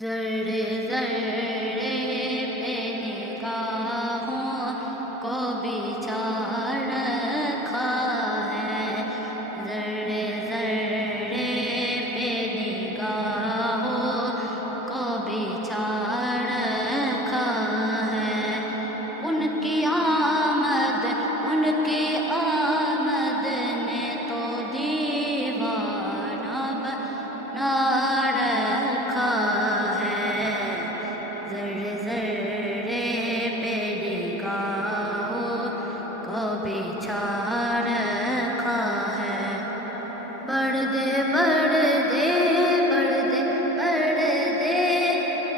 ذرے ذرے پہ نگاہوں کو بچھا رکھا ہے، ذرے ذرے پہ نگاہوں کو بچھا رکھا ہے۔ ان کی آمد نے تو دیوانہ بنا رکھا ہے، ذرے ذرے پہ نگاہوں کو بچھا رکھا ہے۔ پردے پردے پردے پردے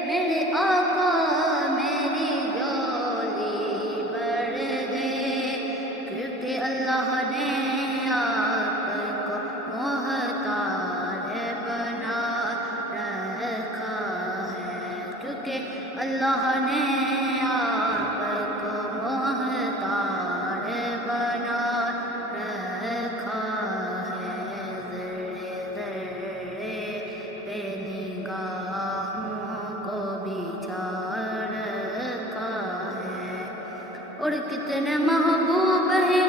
میرے آقا میری جولی پردے، کیونکہ اللہ نے آپ کو محتار بنا رکھا ہے، کیونکہ اللہ نے آپ کو محتار بنا رکھا ہے، ذرے ذرے پہ نگاہوں کو بچھا رکھا ہے۔ اور کتنے محبوب ہیں